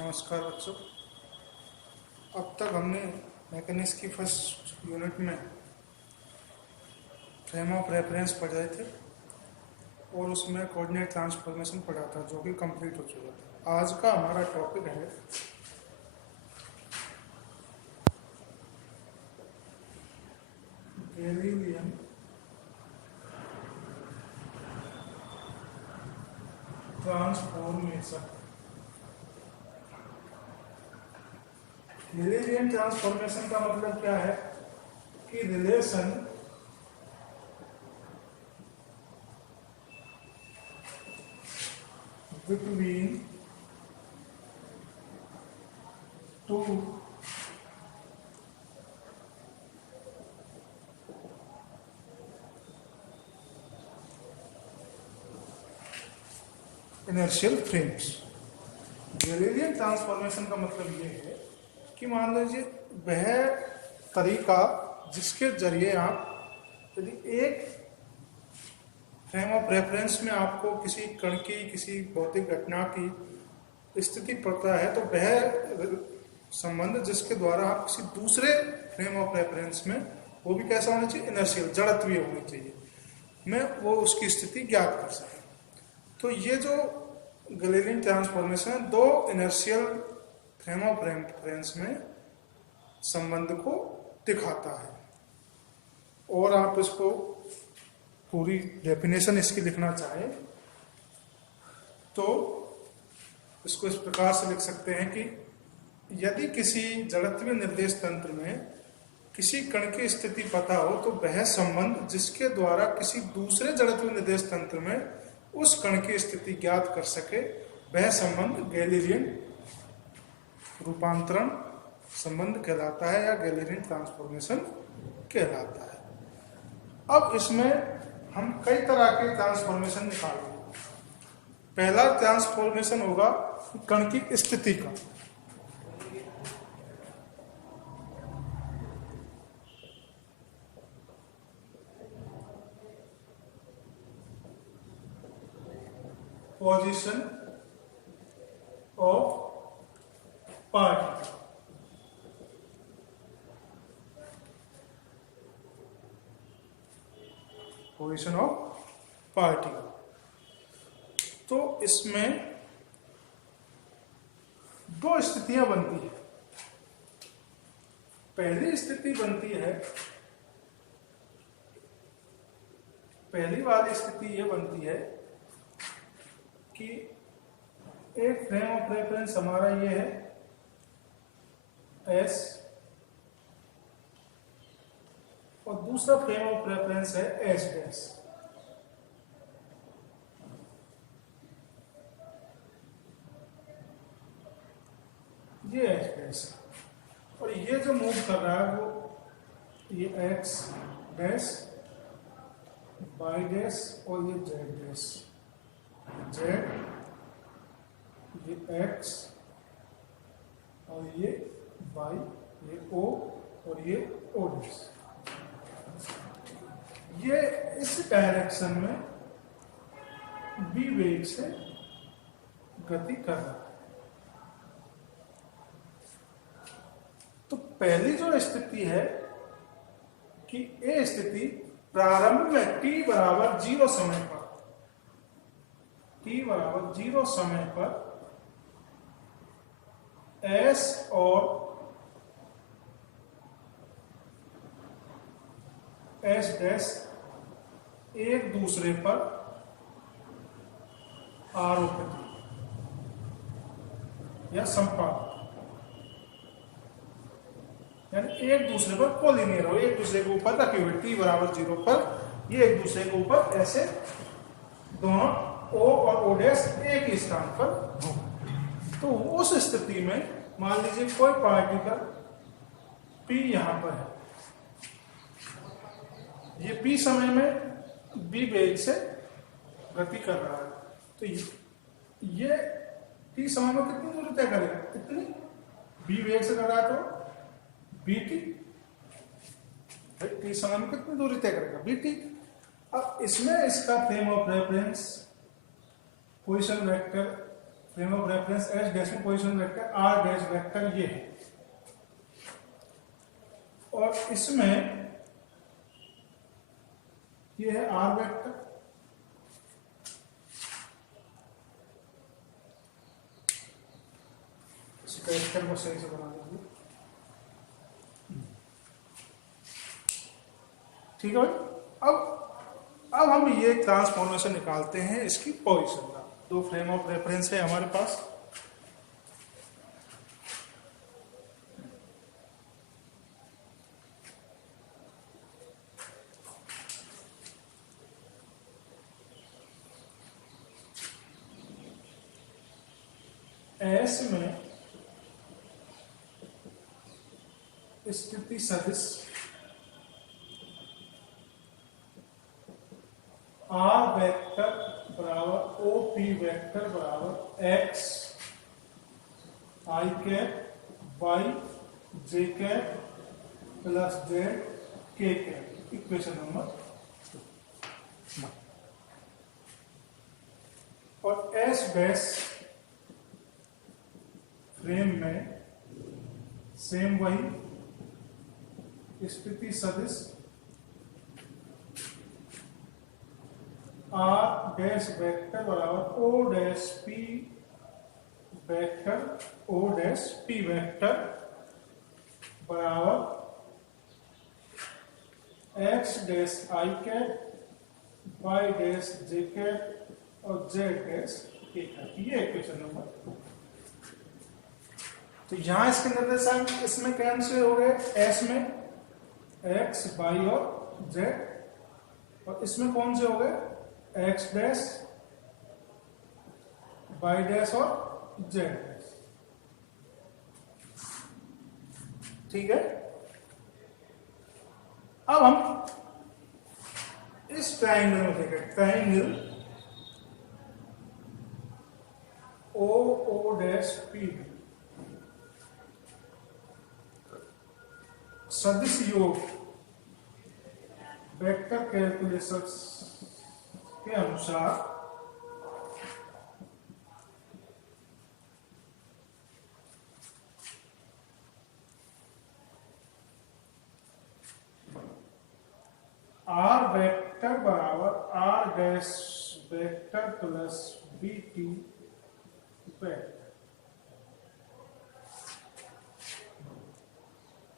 नमस्कार बच्चों। अब तक हमने मैकेनिक्स की फर्स्ट यूनिट में फ्रेम ऑफ रेफरेंस पढ़े थे और उसमें कोऑर्डिनेट ट्रांसफॉर्मेशन पढ़ा था जो कि कंप्लीट हो चुका था। आज का हमारा टॉपिक है गैलीलियन ट्रांसफॉर्मेशन। गैलीलियन ट्रांसफॉर्मेशन का मतलब क्या है कि relation between two inertial frames। Galilean transformation का मतलब ये है कि मान लीजिए वह तरीका जिसके जरिए आप यदि एक फ्रेम ऑफ रेफरेंस में आपको किसी कण की किसी भौतिक घटना की स्थिति पता है तो वह संबंध जिसके द्वारा आप किसी दूसरे फ्रेम ऑफ रेफरेंस में, वो भी कैसा होना चाहिए, इनर्शियल, जड़त्वीय होनी चाहिए, में वो उसकी स्थिति ज्ञात कर सके। तो ये जो गैलीलियन ट्रांसफॉर्मेशन है दो इनर्शियल फ्रेम ऑफ रेफरेंस में संबंध को दिखाता है। और आप इसको पूरी डेफिनेशन इसकी लिखना चाहे तो इसको इस प्रकार से लिख सकते हैं कि यदि किसी जड़त्वीय निर्देश तंत्र में किसी कण की स्थिति पता हो तो वह संबंध जिसके द्वारा किसी दूसरे जड़त्वीय निर्देश तंत्र में उस कण की स्थिति ज्ञात कर सके वह संबंध गैलीलियन रूपांतरण संबंध कहलाता है या गैलीलियन ट्रांसफॉर्मेशन कहलाता है। अब इसमें हम कई तरह के ट्रांसफॉर्मेशन निकालेंगे। पहला ट्रांसफॉर्मेशन होगा कण की स्थिति का। Position of particle. Position of particle. तो इसमें दो स्थितियां बनती है। पहली स्थिति बनती है, पहली वाली स्थिति यह बनती है कि एक फ्रेम ऑफ रेफरेंस हमारा ये है एस और दूसरा फ्रेम ऑफ रेफरेंस है एस डैश। ये एस डैश और ये जो मूव कर रहा है वो ये एक्स डैश, वाई डैश और ये जेड डैश। जेड, ये एक्स और ये वाई, ये ओ और ये ओ डैश। ये इस डायरेक्शन में बी वेग से गति कर रहा है। तो पहली जो स्थिति है कि ए स्थिति प्रारंभ में t बराबर 0 समय पर, t बराबर 0 समय पर s और s डैश एक दूसरे पर आरोपित या संपात, यानी एक दूसरे पर कोलिनियर हो, एक दूसरे के ऊपर रखे हुए t बराबर 0 पर ये एक दूसरे के ऊपर ऐसे दोनों o और o डैश एक ही स्थान पर हो। तो उस स्थिति में मान लीजिए कोई पार्टिकल p यहां पर है, ये p समय में b वेग से गति कर रहा है। तो ये t समय में कितनी दूरी तय करेगा, कितनी, b वेग से कर रहा है तो bt, t समय में कितनी दूरी तय करेगा, bt। अब इसमें इसका frame of reference position vector frame of reference H dash में position vector R dash vector ये है, और इसमें ये है आर वेक्टर, इसका वेक्टर को सही से बना देंगे। ठीक है भाई। अब हम ये ट्रांसफॉर्मेशन निकालते हैं इसकी पोजीशन का। दो फ्रेम ऑफ रेफरेंस है हमारे पास, एस में स्थिति सदिश आर वेक्टर बराबर ओ पी वेक्टर बराबर X I cap Y J cap plus Z K cap, equation number. और एस बेस फ्रेम में सेम वही स्थिति सदिश आर डैश वेक्टर बराबर O dash P vector, O dash P vector बराबर X dash I cap Y dash J cap और Z dash K cap, ये equation number. तो यहां इसके निर्देशांक इसमें कैंसिल हो गए, एस में एक्स वाई और जेड, और इसमें कौन से हो गए एक्स डैश वाई डैश और जेड डैश। ठीक है, अब हम इस ट्राइंगल में देखें, triangle O O dash P सदिश योग वेक्टर कैलकुलेशन के अनुसार आर वेक्टर बराबर R dash vector plus B T vector,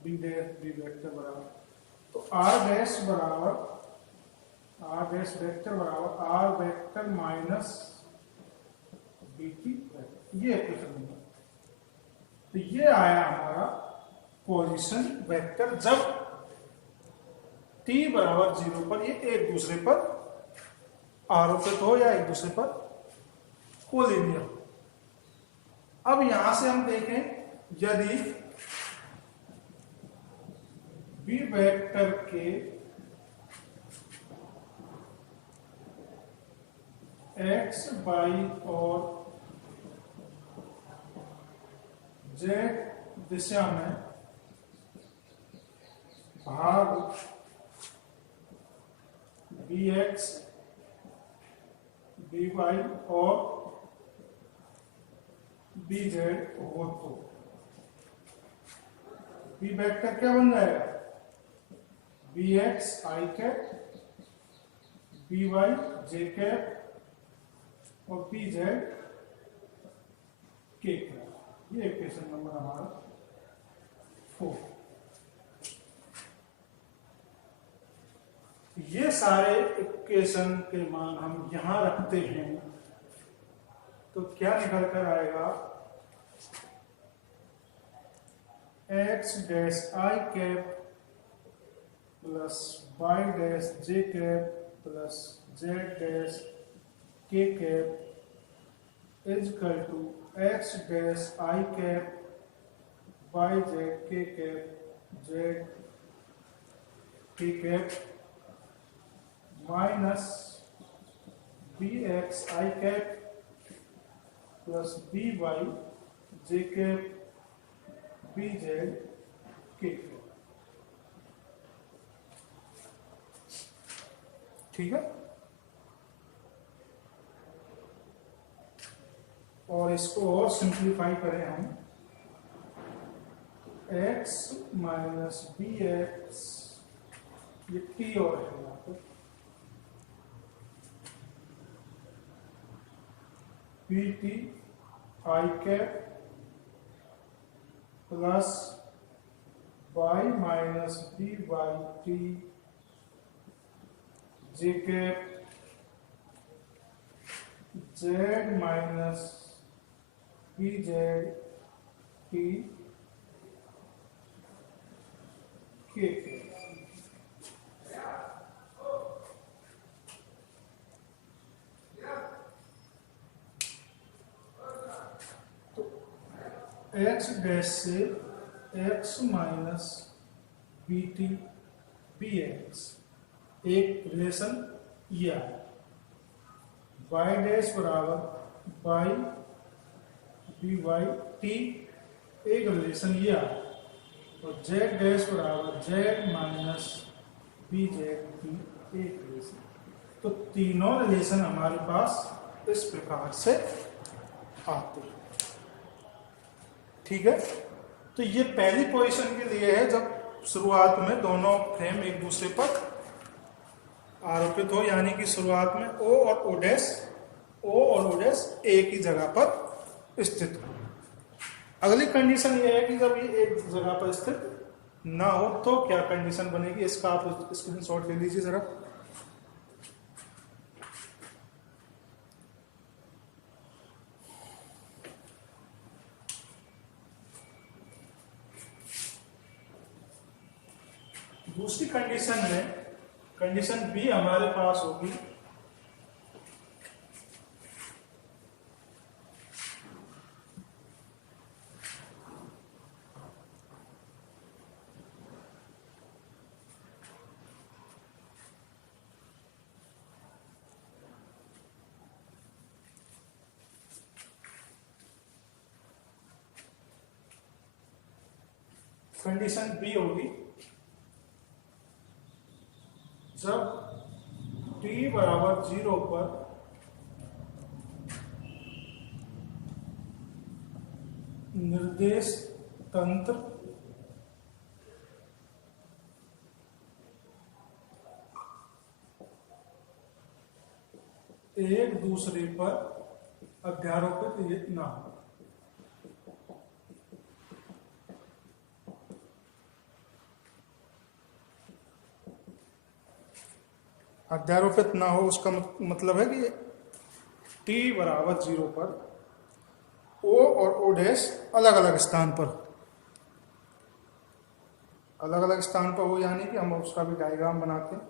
B dash B vector बराबर, तो आर डैश बराबर आर डैश वेक्टर बराबर R vector minus B T vector, ये इक्वेशन नंबर। तो ये आया हमारा पोजीशन वेक्टर जब टी बराबर 0 पर ये एक दूसरे पर आरोपित हो या एक दूसरे पर कोलिनियर हो। अब यहां से हम देखें, यदि बी वेक्टर के एक्स वाई और जेड दिशा में भाग बी एक्स बी वाई और बी जेड हो तो बी वेक्टर क्या बन जाएगा, B X I cap B Y J cap और बी जेड के कैप, ये इक्वेशन नंबर हमारा 4। ये सारे इक्वेशन के मान हम यहां रखते हैं तो क्या निकल कर आएगा, X dash I cap plus Y dash J cap plus Z dash K cap is equal to X dash I cap Y Z K cap Z K cap minus B X I cap plus B Y J cap B Z K cap. ठीक है, और इसको और simplify करें हम, x minus B X, ये T और है यहाँ पे, B T I cap plus Y minus B Y T J cap Z minus B Z T K cap. तो एक्स डैश से X minus B T B X एक relation ये आया, वाई डैश बराबर वाई बी वाई टी एक relation ये आया, और जेड डैश बराबर Z minus B Z T एक रिलेशन। तो तीनों रिलेशन हमारे पास इस प्रकार से आते हैं। ठीक है, तो ये पहली पोजीशन के लिए है जब शुरुआत में दोनों फ्रेम एक दूसरे पर आरोपित हो, यानी कि शुरुआत में ओ और ओ डैश एक ही जगह पर स्थित हो। अगली कंडीशन ये है कि जब ये एक जगह पर स्थित ना हो तो क्या कंडीशन बनेगी, इसका आप स्क्रीनशॉट ले लीजिए जरा। दूसरी कंडीशन है, कंडीशन बी हमारे पास होगी, कंडीशन बी होगी जब t बराबर 0 पर निर्देश तंत्र एक दूसरे पर अध्यारोपित ना हो। अध्यारोपित ना हो उसका मतलब है कि t बराबर 0 पर o और o डैश अलग अलग स्थान पर हो, यानी कि हम उसका भी डायग्राम बनाते हैं।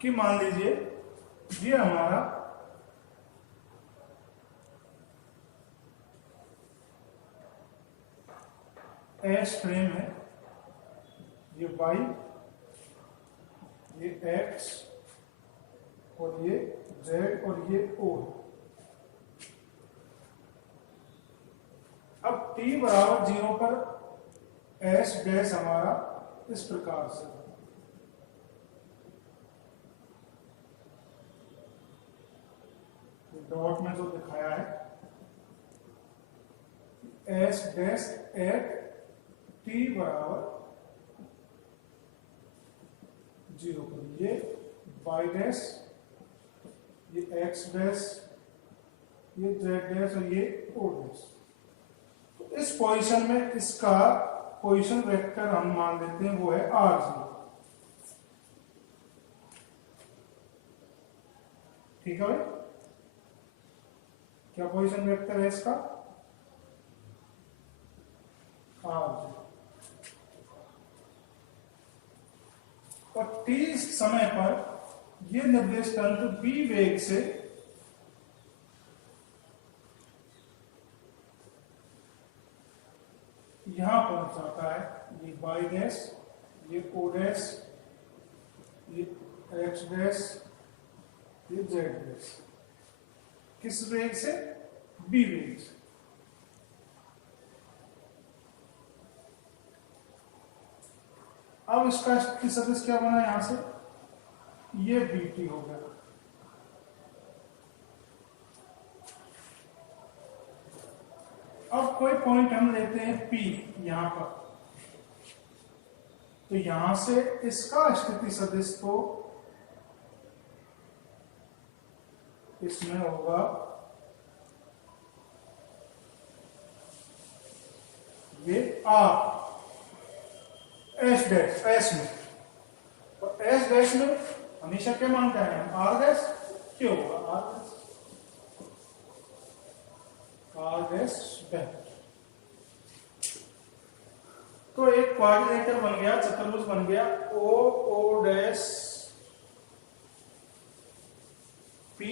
कि मान लीजिए ये हमारा एस फ्रेम है, ये वाई, ये एक्स और ये जेड और ये ओ। अब t बराबर 0 पर एस डैश हमारा इस प्रकार से, डॉट में जो दिखाया है, एस डैश एट t बराबर 0 पर, ये y डैश, ये x डैश, ये z डैश और ये o डैश। तो इस पोजीशन में इसका पोजीशन वेक्टर हम मान लेते हैं वो है r0। ठीक है भाई, क्या पोजीशन वेक्टर है इसका, r0। और t समय पर ये निर्देश तंत्र b वेग से यहां पहुंच जाता है, ये y डैश, ये o डैश, ये x डैश, ये z डैश, किस वेग से, b वेग से। अब इसका स्थिति सदिश क्या बना यहां से, ये बीटी हो गया। अब कोई पॉइंट हम लेते हैं P यहां पर, तो यहां से इसका स्थिति सदिश तो इसमें होगा ये R एस डैश, एस में, और एस डैश में हमेशा क्या मानते हैं हम, आर डैश, क्या होगा R dash, R dash dash. तो एक क्वाड्रिलेटरल बन गया, चतुर्भुज बन गया, ओ ओ डैश पी,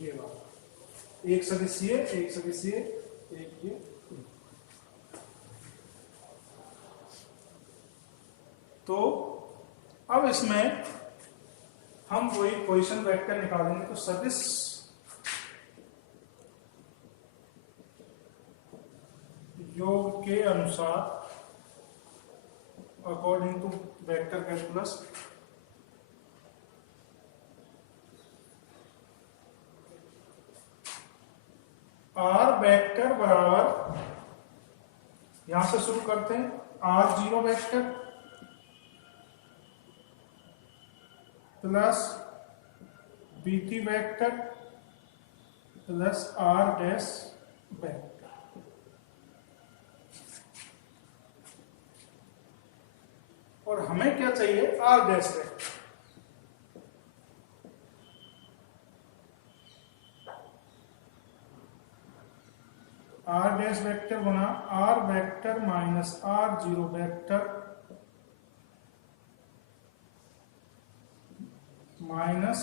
ये वाला एक सदिश ये, एक सदिश ये, एक ये। तो अब इसमें हम वही पोजीशन वेक्टर निकालेंगे, तो सदिश योग के अनुसार according to vector calculus R vector बराबर, यहां से शुरू करते हैं, R zero vector plus B T vector plus R dash vector. और हमें क्या चाहिए, R dash vector. R dash vector बना R vector minus R zero vector minus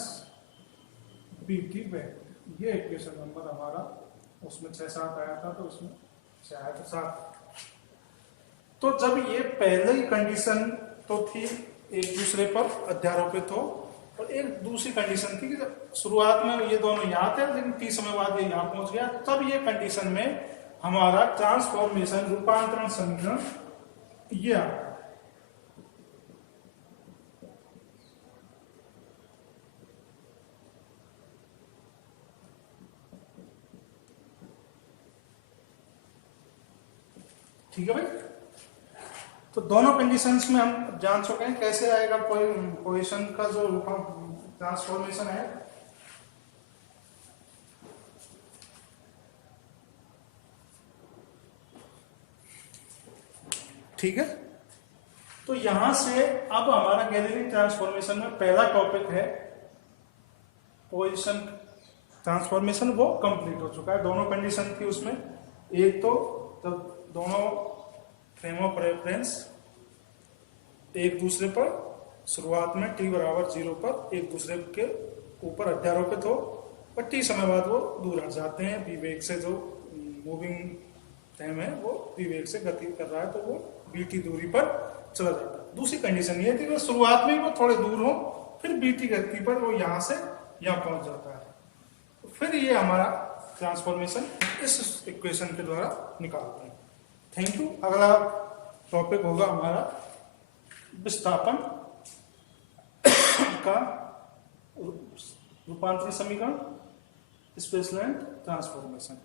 B T vector. ये इक्वेशन नंबर हमारा उसमें 6-7 आया था, तो उसमें 7। तो जब ये पहले ही कंडीशन तो थी एक दूसरे पर अध्यारोपित हो, और एक दूसरी कंडीशन थी कि जब शुरुआत में ये दोनों यहाँ थे, लेकिन 30 समय बाद ये यहाँ पहुंच गया, तब ये कंडीशन में हमारा ट्रांसफॉर्मेशन रूपांतरण समीकरण ये आ गया। ठीक है भाई, तो दोनों कंडीशंस में हम जान चुके हैं कैसे आएगा पोजीशन का जो ट्रांसफॉर्मेशन है। ठीक है, तो यहां से अब हमारा गैलेलियन ट्रांसफॉर्मेशन में पहला टॉपिक है पोजीशन ट्रांसफॉर्मेशन, वो कंप्लीट हो चुका है। दोनों कंडीशन थी उसमें, एक तो जब दोनों फ्रेम ऑफ रेफरेंस एक दूसरे पर शुरुआत में t बराबर 0 पर एक दूसरे के ऊपर अध्यारोपित हो, और t समय बाद वो दूर हट जाते हैं, v वेग से, जो मूविंग फ्रेम है वो v वेग से गति कर रहा है, तो वो bt दूरी पर चला जाता है। दूसरी कंडीशन ये थी कि शुरुआत में वो थोड़े दूर हो, फिर bt गति पर वो यहां से यहां पहुंच जाता है। तो फिर ये हमारा ट्रांसफॉर्मेशन इस इक्वेशन के द्वारा निकालते हैं। Thank you. अगला टॉपिक होगा हमारा विस्थापन का रूपांतरण समीकरण, स्पेस लेंथ ट्रांसफॉर्मेशन।